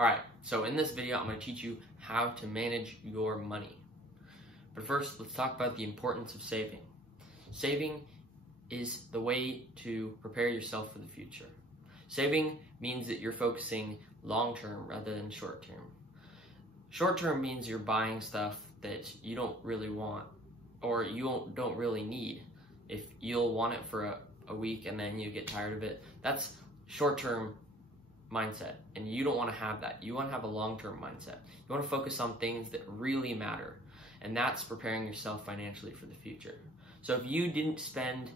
Alright, so in this video I'm going to teach you how to manage your money. But first, let's talk about the importance of saving. Saving is the way to prepare yourself for the future. Saving means that you're focusing long-term rather than short-term. Short-term means you're buying stuff that you don't really want or you don't really need. If you'll want it for a week and then you get tired of it, that's short-term mindset, and you don't want to have that. You want to have a long-term mindset. You want to focus on things that really matter, and that's preparing yourself financially for the future. So if you didn't spend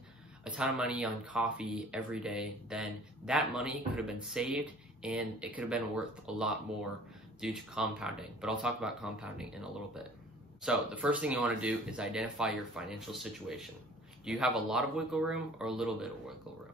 a ton of money on coffee every day, then that money could have been saved and it could have been worth a lot more due to compounding, but I'll talk about compounding in a little bit. So the first thing you want to do is identify your financial situation. Do you have a lot of wiggle room or a little bit of wiggle room?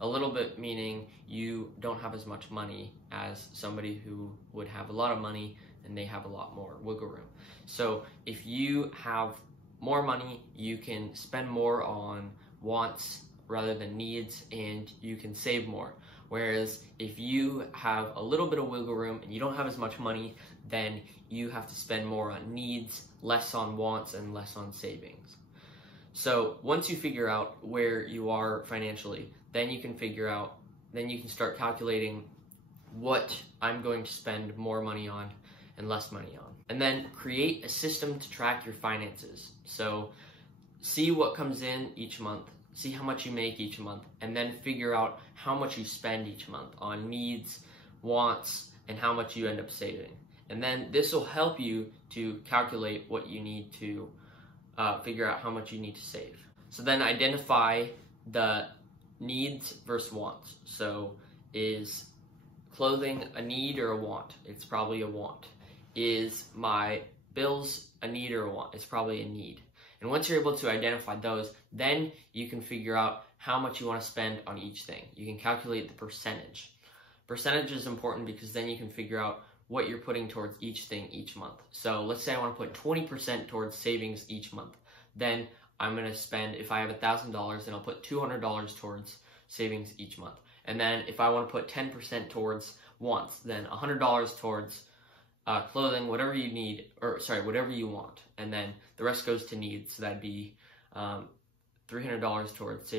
A little bit meaning you don't have as much money as somebody who would have a lot of money and they have a lot more wiggle room. So if you have more money, you can spend more on wants rather than needs, and you can save more. Whereas if you have a little bit of wiggle room and you don't have as much money, then you have to spend more on needs, less on wants, and less on savings. So once you figure out where you are financially, then you can start calculating what I'm going to spend more money on and less money on. And then create a system to track your finances. So see what comes in each month, see how much you make each month, and then figure out how much you spend each month on needs, wants, and how much you end up saving. And then this will help you to calculate what you need to figure out how much you need to save. So then identify the needs versus wants. So is clothing a need or a want? It's probably a want. Is my bills a need or a want? It's probably a need. And once you're able to identify those, then you can figure out how much you want to spend on each thing. You can calculate the percentage. Percentage is important because then you can figure out what you're putting towards each thing each month. So let's say I want to put 20% towards savings each month. Then I'm going to spend, if I have $1,000, then I'll put $200 towards savings each month. And then if I want to put 10% towards wants, then $100 towards clothing, whatever you need, whatever you want. And then the rest goes to needs. So that'd be $300 towards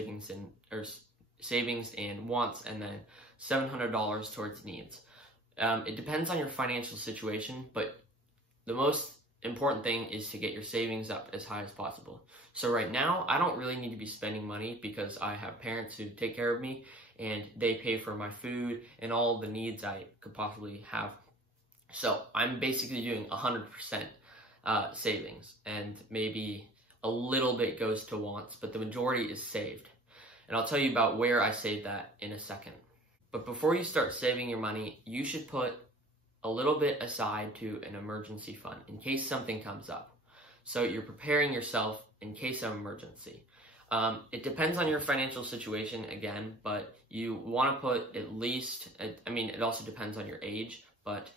savings and wants, and then $700 towards needs. It depends on your financial situation, but the most important thing is to get your savings up as high as possible. So right now, I don't really need to be spending money because I have parents who take care of me and they pay for my food and all the needs I could possibly have. So I'm basically doing 100% savings, and maybe a little bit goes to wants, but the majority is saved. And I'll tell you about where I save that in a second. But before you start saving your money, you should put a little bit aside to an emergency fund in case something comes up. So you're preparing yourself in case of emergency. It depends on your financial situation again, but you want to put at least, it also depends on your age, but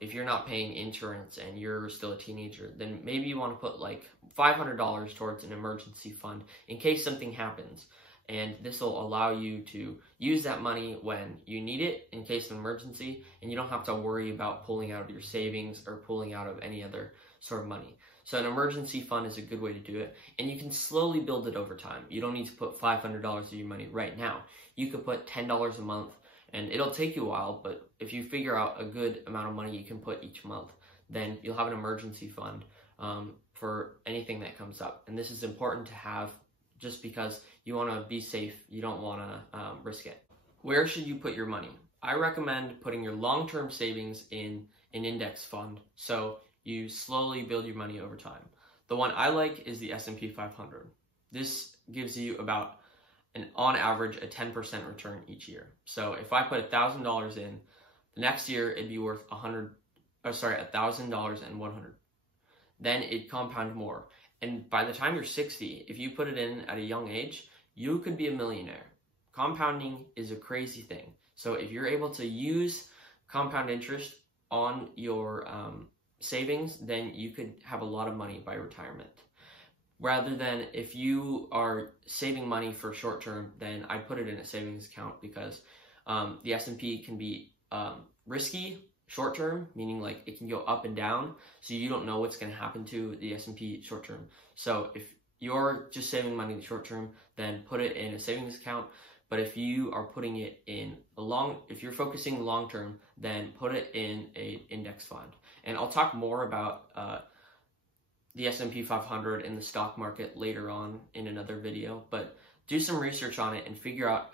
if you're not paying insurance and you're still a teenager, then maybe you want to put like $500 towards an emergency fund in case something happens. And this will allow you to use that money when you need it in case of emergency, and you don't have to worry about pulling out of your savings or pulling out of any other sort of money. So an emergency fund is a good way to do it, and you can slowly build it over time. You don't need to put $500 of your money right now. You could put $10 a month, and it'll take you a while, but if you figure out a good amount of money you can put each month, then you'll have an emergency fund for anything that comes up. And this is important to have just because you want to be safe, you don't want to risk it. Where should you put your money? I recommend putting your long-term savings in an index fund, so you slowly build your money over time. The one I like is the S&P 500. This gives you about, on average, a 10% return each year. So if I put $1,000 in, the next year it'd be worth $1,000 and 100. Then it compound more. And by the time you're 60, if you put it in at a young age, you could be a millionaire. Compounding is a crazy thing. So if you're able to use compound interest on your savings, then you could have a lot of money by retirement. Rather than if you are saving money for short term, then I put it in a savings account because the S&P can be risky short term, meaning like it can go up and down, so you don't know what's going to happen to the S&P short term. So if you're just saving money in the short term, then put it in a savings account. But if you are putting it in if you're focusing long term, then put it in an index fund. And I'll talk more about the S&P 500 and the stock market later on in another video, but do some research on it and figure out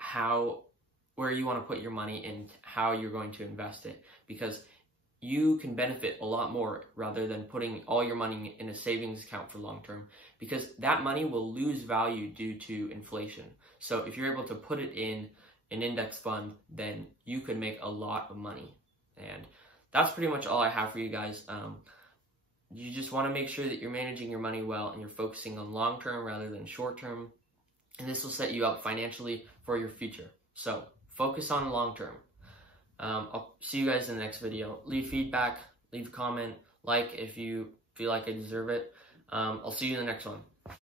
where you want to put your money and how you're going to invest it, because you can benefit a lot more rather than putting all your money in a savings account for long term, because that money will lose value due to inflation. So if you're able to put it in an index fund, then you can make a lot of money. And that's pretty much all I have for you guys. You just want to make sure that you're managing your money well and you're focusing on long term rather than short term. And this will set you up financially for your future. So focus on long term. I'll see you guys in the next video. Leave feedback, leave a comment, like if you feel like I deserve it. I'll see you in the next one.